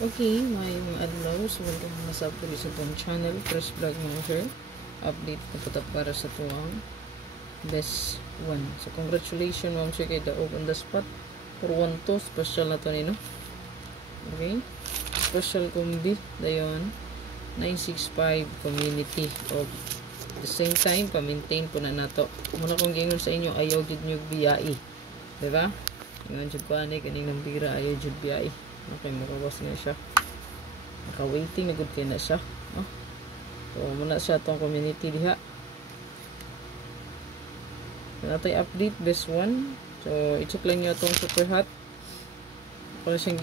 Okay, may mga adlaw. So, welcome na sa puli sa itong channel. Fresh vlog mga sir. Update na po para sa tuwang best one. So, congratulations ma'am sir kay Daog on the spot. For 1 to, special na to nino. Okay. Special combi. Dayon, 965 community of the same time, pa-maintain po na nato. Muna kong gingon sa inyo, ayaw jud nyo biyai. Diba? Ngayon jud ko ani, kaninang bira, ayaw jud biyai. Okay, makawas nga siya. Naka-waiting na good kay na siya. Oh. So, muna siya itong community diha. Natay update, best one. So, i-check lang nyo itong super hot. Para siyang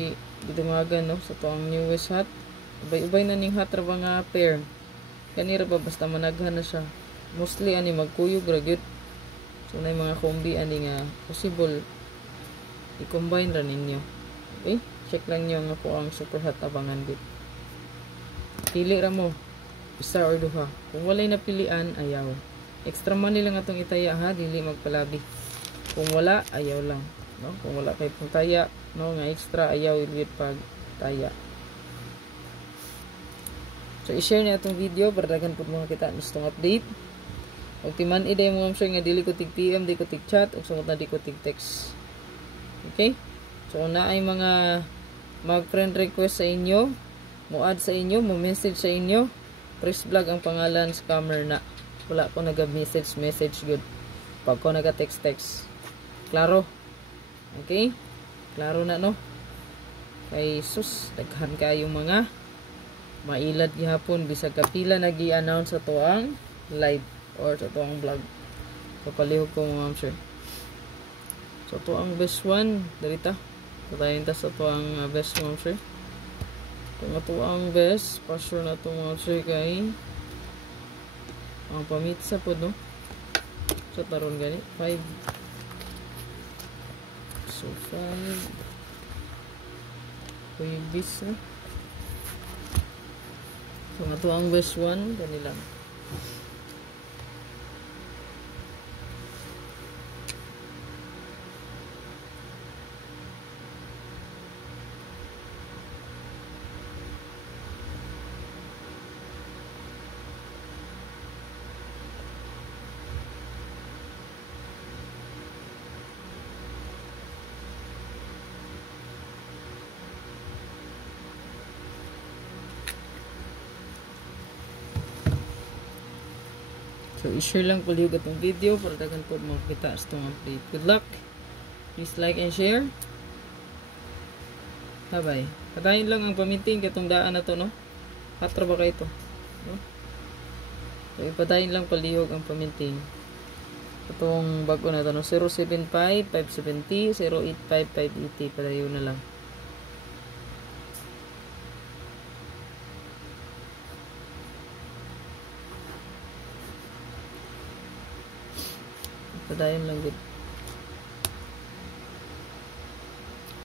gidungagan, no? Sa itong newest hot. Ubay-ubay na ning hot ra nga pair. Kanira ba basta managhan na siya. Mostly, ani magkuyog ra gyud. So, na mga kombi, ani nga possible i-combine ra ninyo. Okay? Check lang nyo nga po ang super hot abangan bit. Pili ra mo. Isa or duha. Kung walay napilian, ayaw. Extra money lang atong itaya ha. Dili magpalabi. Kung wala, ayaw lang. No? Kung wala kay pang taya, no? Nga extra, ayaw ilit pag taya. So, i-share na itong video para dagan po mga kita nitong update. Huwag timan iday mo sure nga dili ko tig PM, di ko tig chat, o sumot na di ko tig text. Okay? So, na ay mga mag-friend request sa inyo, mo-add sa inyo, mo-message sa inyo, Fresh Vlog ang pangalan, scammer na. Wala ko nag-message good. Pag ko nag-text. Klaro? Okay? Klaro na, no? Kay sus, daghan kayong mga mailad gihapon, bisag kapila nag-i-announce sa tuang live or sa tuang vlog. Kapalihog ko mga sir. So, tuang best one, darita. Patayin ta sa tuang best mga sir. Ito ang best. Pasure na ito mga sir kay ang pamitsa po no. So taron gani 5. So 5 kuibis na. So ito ang best one. Gani lang. So, i-share lang po liog itong video para dagan po makita sa itong update. Good luck! Please like and share. Bye-bye. Patayin lang ang paminting katong daan na to, no? Patra ba kayo ito? No? So, ipatayin lang palihog ang paminting. Itong bago na to, no? 075, 570, 085, 580. Patayo na lang. Padayon lang dito.